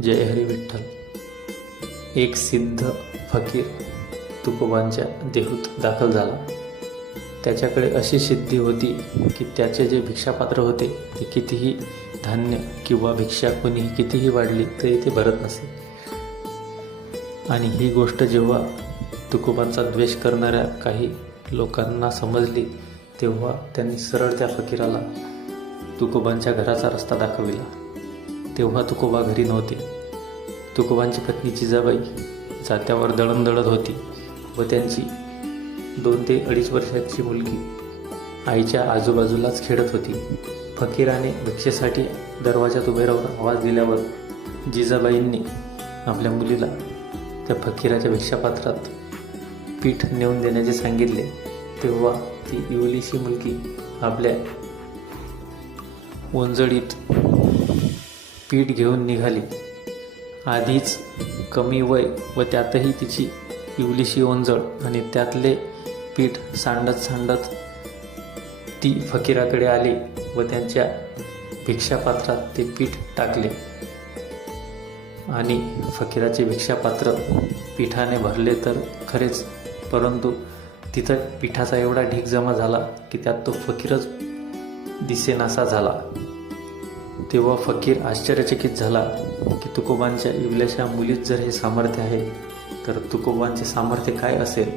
जय हरी विठ्ठल. एक सिद्ध फकीर तुकोबांच्या देहूत दाखल झाला. त्याच्याकडे अशी सिद्धी होती की त्याचे जे भिक्षापात्र होते ते कितीही धान्य किंवा भिक्षा कोणीही कितीही वाढली तरी ते भरत नसे. आणि ही गोष्ट जेव्हा तुकोबांचा द्वेष करणाऱ्या काही लोकांना समजली तेव्हा त्यांनी सरळ त्या फकीराला तुकोबांच्या घराचा रस्ता दाखविला. तेव्हा तुकोबा घरी नव्हते. तुकोबांची पत्नी जिजाबाई जात्यावर दळण दळत होती व त्यांची 2 ते 2.5 वर्षाची मुलगी आईच्या आजूबाजूलाच खेळत होती. फकीराने भिक्षेसाठी दरवाजात उभे राहून आवाज दिल्यावर जिजाबाईंनी आपल्या मुलीला त्या फकीराच्या भिक्षापात्रात पीठ नेऊन देण्याचे सांगितले. तेव्हा ती इवलीशी मुलगी आपल्या ओंजळीत पीठ घेऊन निघाली. आधीच कमी वय व त्यातही तिची इवलीशी ओंजळ आणि त्यातले पीठ सांडत ती फकीराकडे आली व त्यांच्या भिक्षापात्रात ते पीठ टाकले आणि फकीराचे भिक्षापात्र पिठाने भरले तर खरेच, परंतु तिथं पिठाचा एवढा ढीग जमा झाला की त्यात तो फकीरच दिसेनासा झाला. तेव्हा फकीर आश्चर्यचकित झाला की तुकोबांच्या इवल्याशा मुलीत जर हे सामर्थ्य आहे तर तुकोबांचे सामर्थ्य काय असेल.